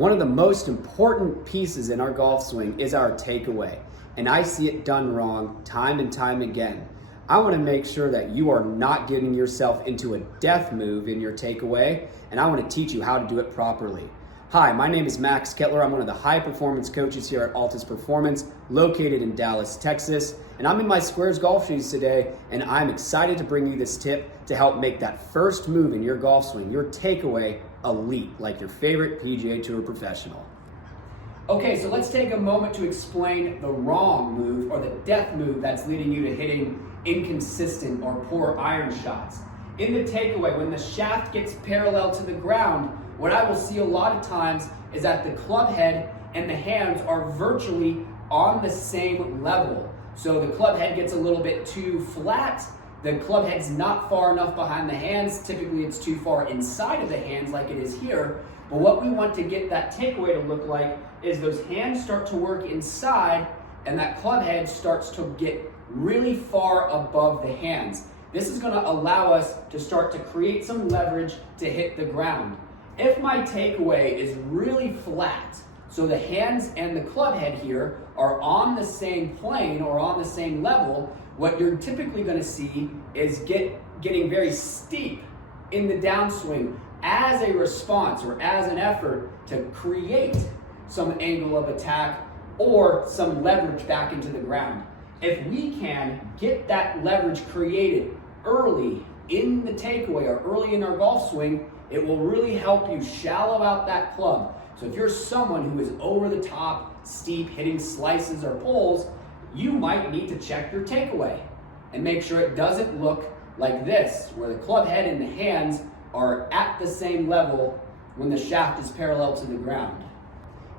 One of the most important pieces in our golf swing is our takeaway, and I see it done wrong time and time again. I want to make sure that you are not getting yourself into a death move in your takeaway, and I want to teach you how to do it properly. Hi, my name is Max Kettler. I'm one of the high performance coaches here at Altus Performance, located in Dallas, Texas. And I'm in my SQAIRZ golf shoes today, and I'm excited to bring you this tip to help make that first move in your golf swing, your takeaway, elite, like your favorite PGA Tour professional. Okay, so let's take a moment to explain the wrong move or the death move that's leading you to hitting inconsistent or poor iron shots. In the takeaway, when the shaft gets parallel to the ground, what I will see a lot of times is that the club head and the hands are virtually on the same level. So the club head gets a little bit too flat, the club head's not far enough behind the hands, typically it's too far inside of the hands like it is here. But what we want to get that takeaway to look like is those hands start to work inside and that club head starts to get really far above the hands. This is going to allow us to start to create some leverage to hit the ground. If my takeaway is really flat, so the hands and the club head here are on the same plane or on the same level, what you're typically going to see is getting very steep in the downswing as a response or as an effort to create some angle of attack or some leverage back into the ground. If we can get that leverage created early in the takeaway or early in our golf swing, it will really help you shallow out that club. So if you're someone who is over the top, steep, hitting slices or pulls, you might need to check your takeaway and make sure it doesn't look like this, where the club head and the hands are at the same level when the shaft is parallel to the ground.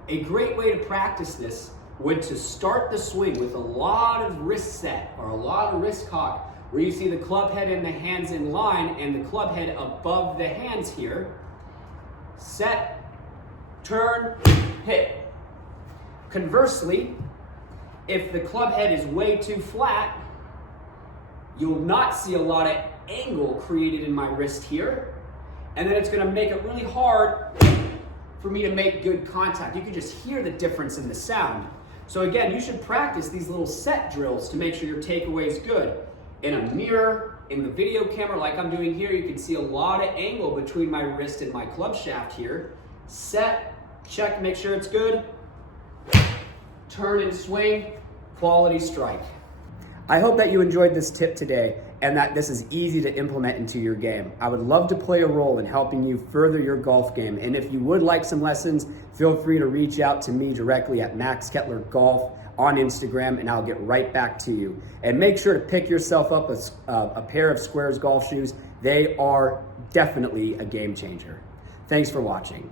A great way to practice this would to start the swing with a lot of wrist set or a lot of wrist cock, where you see the club head and the hands in line and the club head above the hands here. Set, turn, hit. Conversely, if the club head is way too flat, you'll not see a lot of angle created in my wrist here, and then it's going to make it really hard for me to make good contact. You can just hear the difference in the sound. So again, you should practice these little set drills to make sure your takeaway is good. In a mirror, in the video camera like I'm doing here, you can see a lot of angle between my wrist and my club shaft here. Set, check, make sure it's good. Turn and swing, quality strike. I hope that you enjoyed this tip today and that this is easy to implement into your game. I would love to play a role in helping you further your golf game. And if you would like some lessons, feel free to reach out to me directly at Max Kettler Golf on Instagram, and I'll get right back to you. And make sure to pick yourself up a pair of SQAIRZ golf shoes. They are definitely a game changer. Thanks for watching.